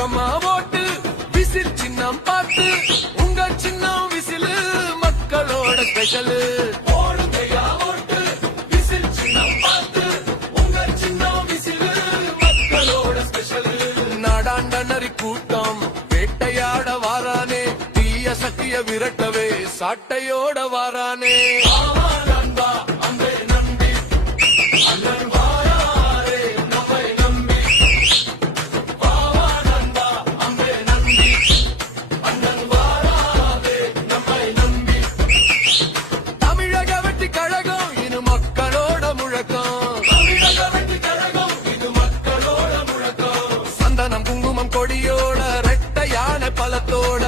உங்கம்மா ஓட்டு விசில் சின்னம் பார்த்து உங்க சின்னம் விசிலு மக்களோட ஸ்பெஷலு போடுங்கய்யா ஓட்டு விசில் சின்னம் பார்த்து உங்க சின்னம் விசிலு மக்களோட ஸ்பெஷலு நாடாண்ட நரி கூட்டம் வேட்டையாட வாரானே தீய சக்திய விரட்டவே சாட்டையோட வாரானே கொடியோட ரெட்டையான பலத்தோட